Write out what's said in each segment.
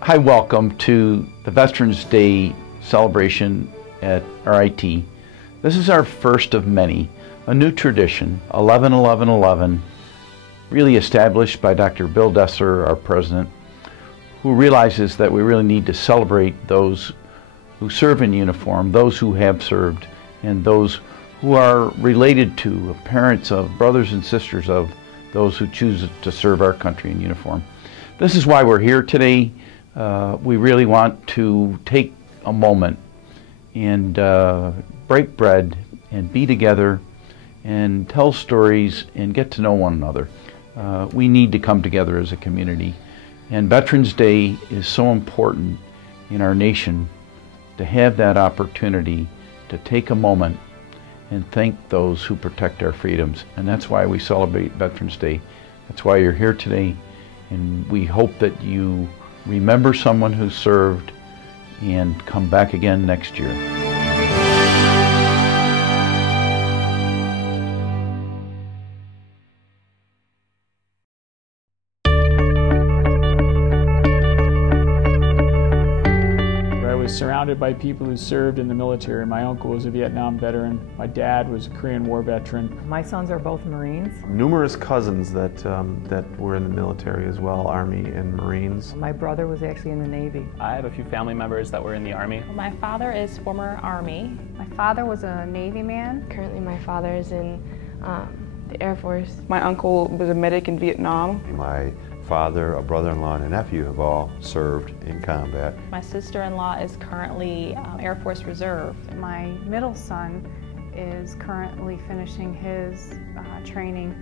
Hi, welcome to the Veterans Day celebration at RIT. This is our first of many, a new tradition, 11-11-11, really established by Dr. Bill Dessler, our president, who realizes that we really need to celebrate those who serve in uniform, those who have served, and those who are related to, parents of, brothers and sisters of those who choose to serve our country in uniform. This is why we're here today. We really want to take a moment and break bread and be together and tell stories and get to know one another. We need to come together as a community, and Veterans Day is so important in our nation to have that opportunity to take a moment and thank those who protect our freedoms. And that's why we celebrate Veterans Day. That's why you're here today, and we hope that you remember someone who served and come back again next year. Surrounded by people who served in the military. My uncle was a Vietnam veteran. My dad was a Korean War veteran. My sons are both Marines. Numerous cousins that were in the military as well, Army and Marines. My brother was actually in the Navy. I have a few family members that were in the Army. My father is former Army. My father was a Navy man. Currently my father is in the Air Force. My uncle was a medic in Vietnam. My father, a brother-in-law, and a nephew have all served in combat. My sister-in-law is currently Air Force Reserve. My middle son is currently finishing his training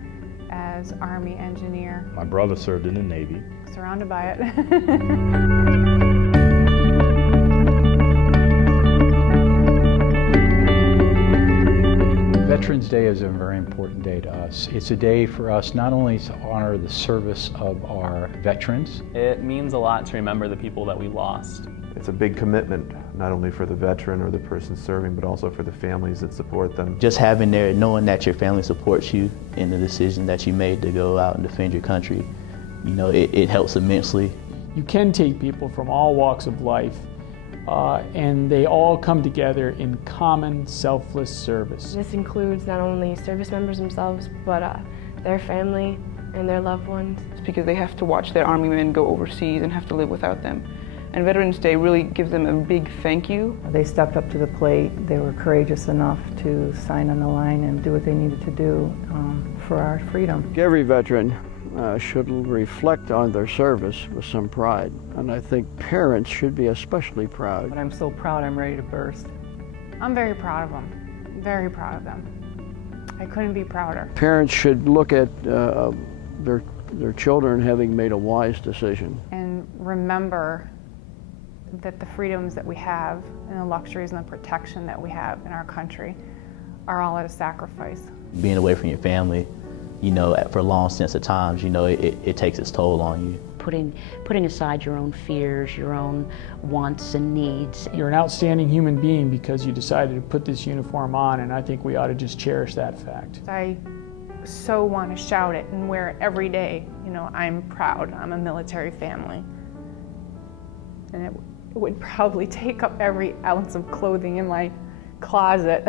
as Army engineer. My brother served in the Navy. Surrounded by it. Veterans Day is a very important day to us. It's a day for us not only to honor the service of our veterans. It means a lot to remember the people that we lost. It's a big commitment, not only for the veteran or the person serving, but also for the families that support them. Just having there, knowing that your family supports you in the decision that you made to go out and defend your country, you know, it helps immensely. You can take people from all walks of life and they all come together in common, selfless service. This includes not only service members themselves, but their family and their loved ones. It's because they have to watch their Army men go overseas and have to live without them. And Veterans Day really gives them a big thank you. They stepped up to the plate. They were courageous enough to sign on the line and do what they needed to do for our freedom. Every veteran should reflect on their service with some pride, and I think parents should be especially proud. But I'm so proud I'm ready to burst. I'm very proud of them, very proud of them. I couldn't be prouder. Parents should look at their children having made a wise decision. And remember that the freedoms that we have and the luxuries and the protection that we have in our country are all at a sacrifice. Being away from your family, you know, for long stints of times, you know, it takes its toll on you. Putting aside your own fears, your own wants and needs. You're an outstanding human being because you decided to put this uniform on, and I think we ought to just cherish that fact. I so want to shout it and wear it every day. You know, I'm proud. I'm a military family. And it would probably take up every ounce of clothing in my closet.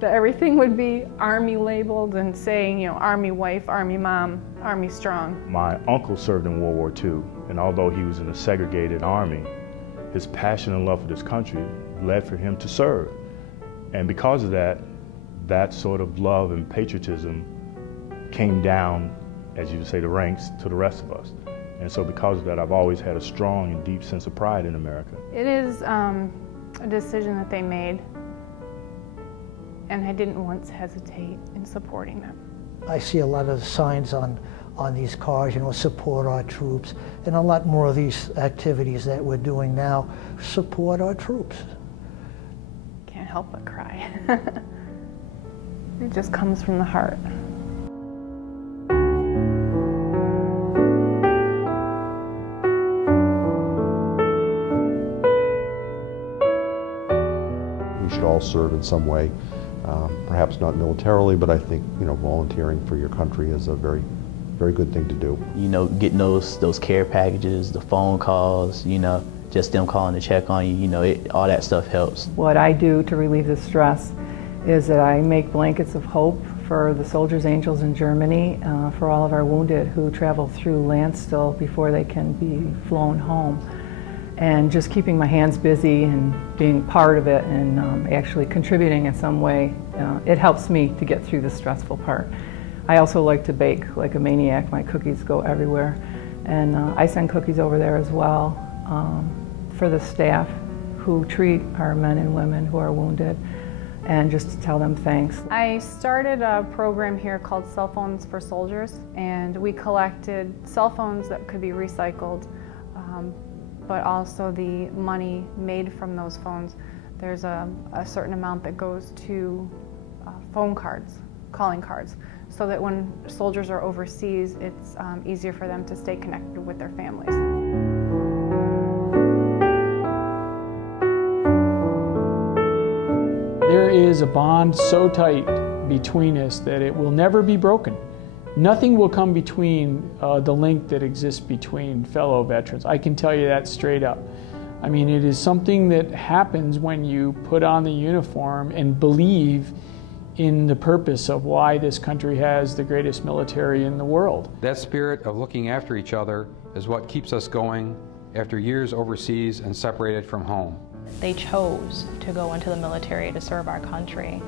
That everything would be Army labeled and saying, you know, Army wife, Army mom, Army strong. My uncle served in World War II, and although he was in a segregated army, his passion and love for this country led for him to serve. And because of that, that sort of love and patriotism came down, as you would say, the ranks to the rest of us. And so because of that, I've always had a strong and deep sense of pride in America. It is a decision that they made, and I didn't once hesitate in supporting them. I see a lot of signs on these cars, you know, support our troops, and a lot more of these activities that we're doing now support our troops. Can't help but cry. It just comes from the heart. We should all serve in some way. Perhaps not militarily, but I think, you know, volunteering for your country is a very, very good thing to do. You know, getting those care packages, the phone calls, you know, just them calling to check on you, you know, all that stuff helps. What I do to relieve the stress is that I make blankets of hope for the Soldiers' Angels in Germany, for all of our wounded who travel through Landstill before they can be flown home. And just keeping my hands busy and being part of it and actually contributing in some way, it helps me to get through the stressful part. I also like to bake like a maniac. My cookies go everywhere. And I send cookies over there as well for the staff who treat our men and women who are wounded, and just to tell them thanks. I started a program here called Cell Phones for Soldiers, and we collected cell phones that could be recycled, but also the money made from those phones. There's a certain amount that goes to phone cards, calling cards, so that when soldiers are overseas, it's easier for them to stay connected with their families. There is a bond so tight between us that it will never be broken. Nothing will come between the link that exists between fellow veterans. I can tell you that straight up. I mean, it is something that happens when you put on the uniform and believe in the purpose of why this country has the greatest military in the world. That spirit of looking after each other is what keeps us going after years overseas and separated from home. They chose to go into the military to serve our country,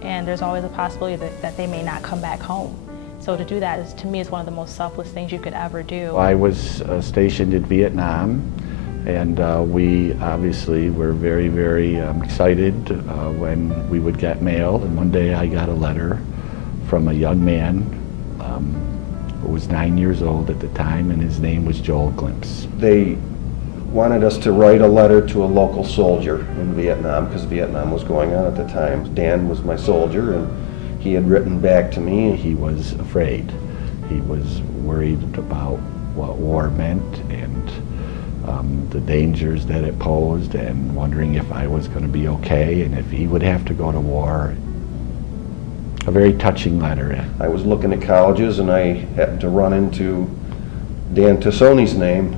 and there's always a possibility that they may not come back home. So to do that, to me, is one of the most selfless things you could ever do. I was stationed in Vietnam, and we obviously were very, very excited when we would get mail. And one day I got a letter from a young man who was 9 years old at the time, and his name was Joel Glimpse. They wanted us to write a letter to a local soldier in Vietnam, because Vietnam was going on at the time. Dan was my soldier, and he had written back to me. He was afraid. He was worried about what war meant and the dangers that it posed, and wondering if I was going to be okay and if he would have to go to war. A very touching letter. I was looking at colleges, and I happened to run into Dan Tassoni's name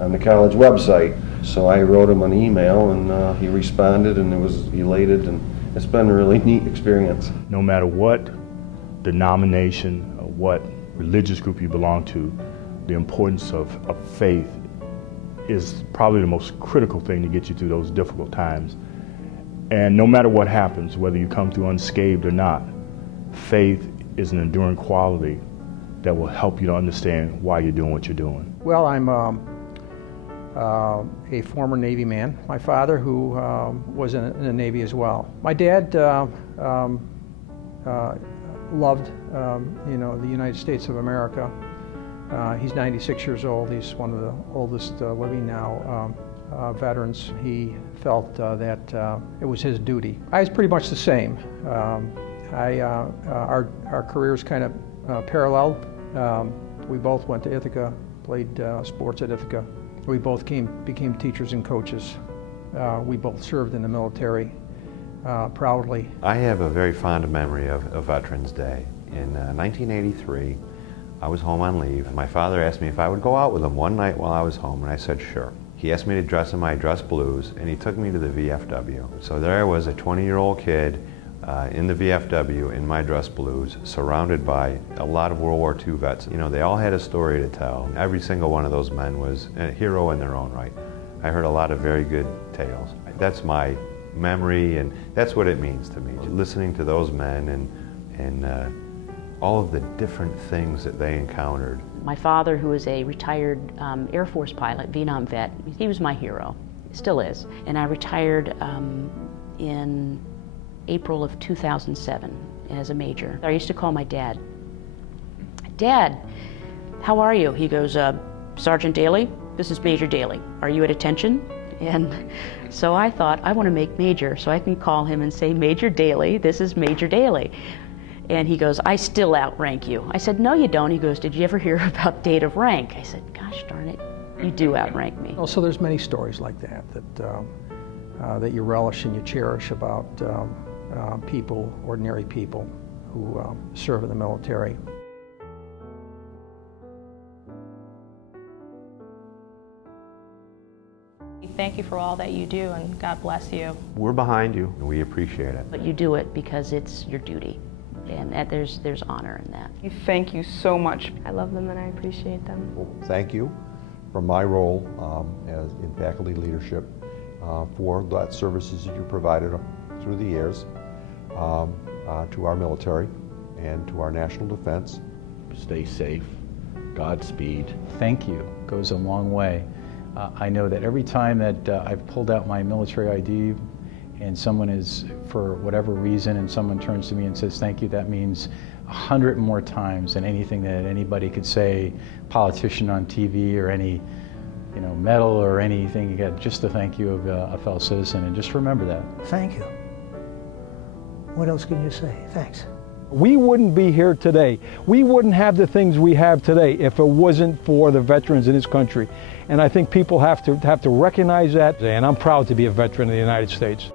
on the college website. So I wrote him an email, and he responded, and it was elated, and it's been a really neat experience. No matter what denomination or what religious group you belong to, the importance of faith is probably the most critical thing to get you through those difficult times. And no matter what happens, whether you come through unscathed or not, faith is an enduring quality that will help you to understand why you're doing what you're doing. Well, I'm a former Navy man. My father, who was in the Navy as well. My dad loved, you know, the United States of America. He's 96 years old. He's one of the oldest living now veterans. He felt that it was his duty. I was pretty much the same. Our careers kind of paralleled. We both went to Ithaca, played sports at Ithaca. We both became teachers and coaches. We both served in the military proudly. I have a very fond memory of Veterans Day. In 1983, I was home on leave. My father asked me if I would go out with him one night while I was home, and I said sure. He asked me to dress in my dress blues, and he took me to the VFW. So there I was, a 20-year-old kid in the VFW in my dress blues, surrounded by a lot of World War II vets. You know, they all had a story to tell. Every single one of those men was a hero in their own right. I heard a lot of very good tales. That's my memory, and that's what it means to me. Listening to those men and all of the different things that they encountered. My father, who is a retired Air Force pilot, Vietnam vet, he was my hero, still is. And I retired in April of 2007 as a major. I used to call my dad, "Dad, how are you?" He goes, "Sergeant Daly, this is Major Daly. Are you at attention?" And so I thought, I want to make Major so I can call him and say, "Major Daly, this is Major Daly." And he goes, "I still outrank you." I said, "No, you don't." He goes, "Did you ever hear about date of rank?" I said, "Gosh darn it, you do outrank me." So there's many stories like that that you relish and you cherish about people, ordinary people who serve in the military. Thank you for all that you do, and God bless you. We're behind you. We appreciate it. But you do it because it's your duty, and there's honor in that. Thank you so much. I love them and I appreciate them. Thank you for my role as in faculty leadership for that services that you provided through the years to our military and to our national defense. Stay safe. Godspeed. Thank you goes a long way. I know that every time that I've pulled out my military ID and someone is, for whatever reason, and someone turns to me and says thank you, that means 100 more times than anything that anybody could say, politician on TV or any medal or anything. You get just the thank you of a fellow citizen, and just remember that. Thank you. What else can you say? Thanks. We wouldn't be here today. We wouldn't have the things we have today if it wasn't for the veterans in this country. And I think people have to recognize that, and I'm proud to be a veteran of the United States.